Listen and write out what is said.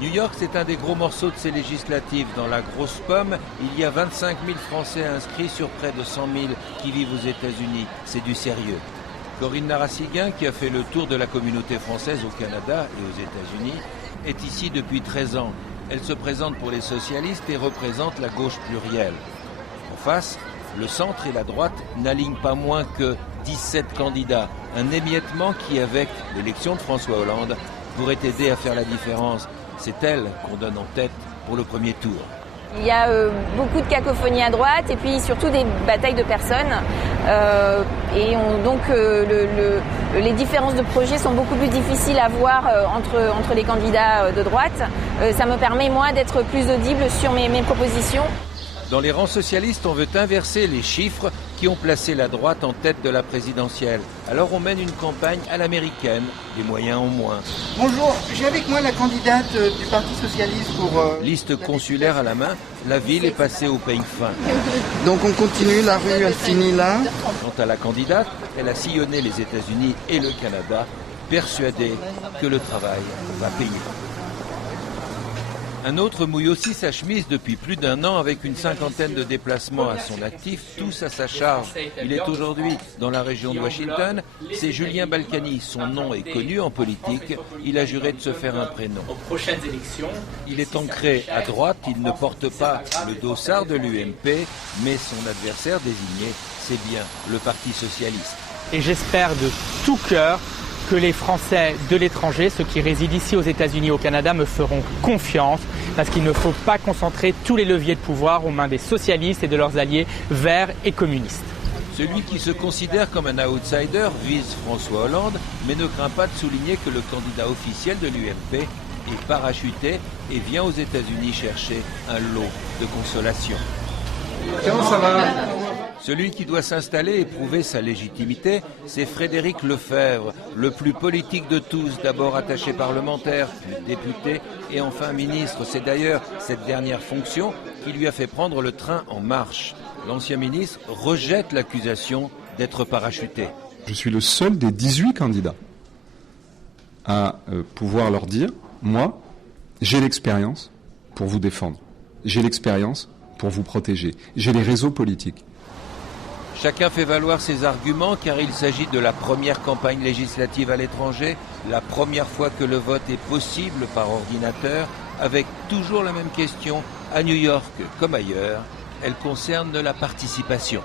New York, c'est un des gros morceaux de ces législatives. Dans la grosse pomme, il y a 25 000 Français inscrits sur près de 100 000 qui vivent aux États-Unis. C'est du sérieux. Corinne Narassiguin, qui a fait le tour de la communauté française au Canada et aux États-Unis, est ici depuis 13 ans. Elle se présente pour les socialistes et représente la gauche plurielle. En face, le centre et la droite n'alignent pas moins que 17 candidats. Un émiettement qui, avec l'élection de François Hollande, pourrait aider à faire la différence. C'est elle qu'on donne en tête pour le premier tour. Il y a beaucoup de cacophonie à droite et puis surtout des batailles de personnes. Les différences de projets sont beaucoup plus difficiles à voir entre les candidats de droite. Ça me permet, moi, d'être plus audible sur mes propositions. Dans les rangs socialistes, on veut inverser les chiffres qui ont placé la droite en tête de la présidentielle. Alors on mène une campagne à l'américaine, des moyens en moins. Bonjour, j'ai avec moi la candidate du Parti socialiste pour... Liste consulaire à la main, la ville est passée au peigne fin. Donc on continue, la rue elle finit là. Quant à la candidate, elle a sillonné les États-Unis et le Canada, persuadée que le travail va payer. Un autre mouille aussi sa chemise depuis plus d'1 an avec une cinquantaine de déplacements à son actif, tous à sa charge. Il est aujourd'hui dans la région de Washington. C'est Julien Balkany. Son nom est connu en politique. Il a juré de se faire un prénom. Il est ancré à droite. Il ne porte pas le dossard de l'UMP, mais son adversaire désigné, c'est bien le Parti socialiste. Et j'espère de tout cœur que les Français de l'étranger, ceux qui résident ici aux États-Unis et au Canada, me feront confiance parce qu'il ne faut pas concentrer tous les leviers de pouvoir aux mains des socialistes et de leurs alliés verts et communistes. Celui qui se considère comme un outsider vise François Hollande, mais ne craint pas de souligner que le candidat officiel de l'UMP est parachuté et vient aux États-Unis chercher un lot de consolation. Comment ça va ? Celui qui doit s'installer et prouver sa légitimité, c'est Frédéric Lefebvre, le plus politique de tous, d'abord attaché parlementaire, puis député et enfin ministre. C'est d'ailleurs cette dernière fonction qui lui a fait prendre le train en marche. L'ancien ministre rejette l'accusation d'être parachuté. Je suis le seul des 18 candidats à pouvoir leur dire, moi, j'ai l'expérience pour vous défendre, j'ai l'expérience pour vous protéger, j'ai les réseaux politiques. Chacun fait valoir ses arguments car il s'agit de la première campagne législative à l'étranger, la première fois que le vote est possible par ordinateur, avec toujours la même question, à New York comme ailleurs, elle concerne la participation.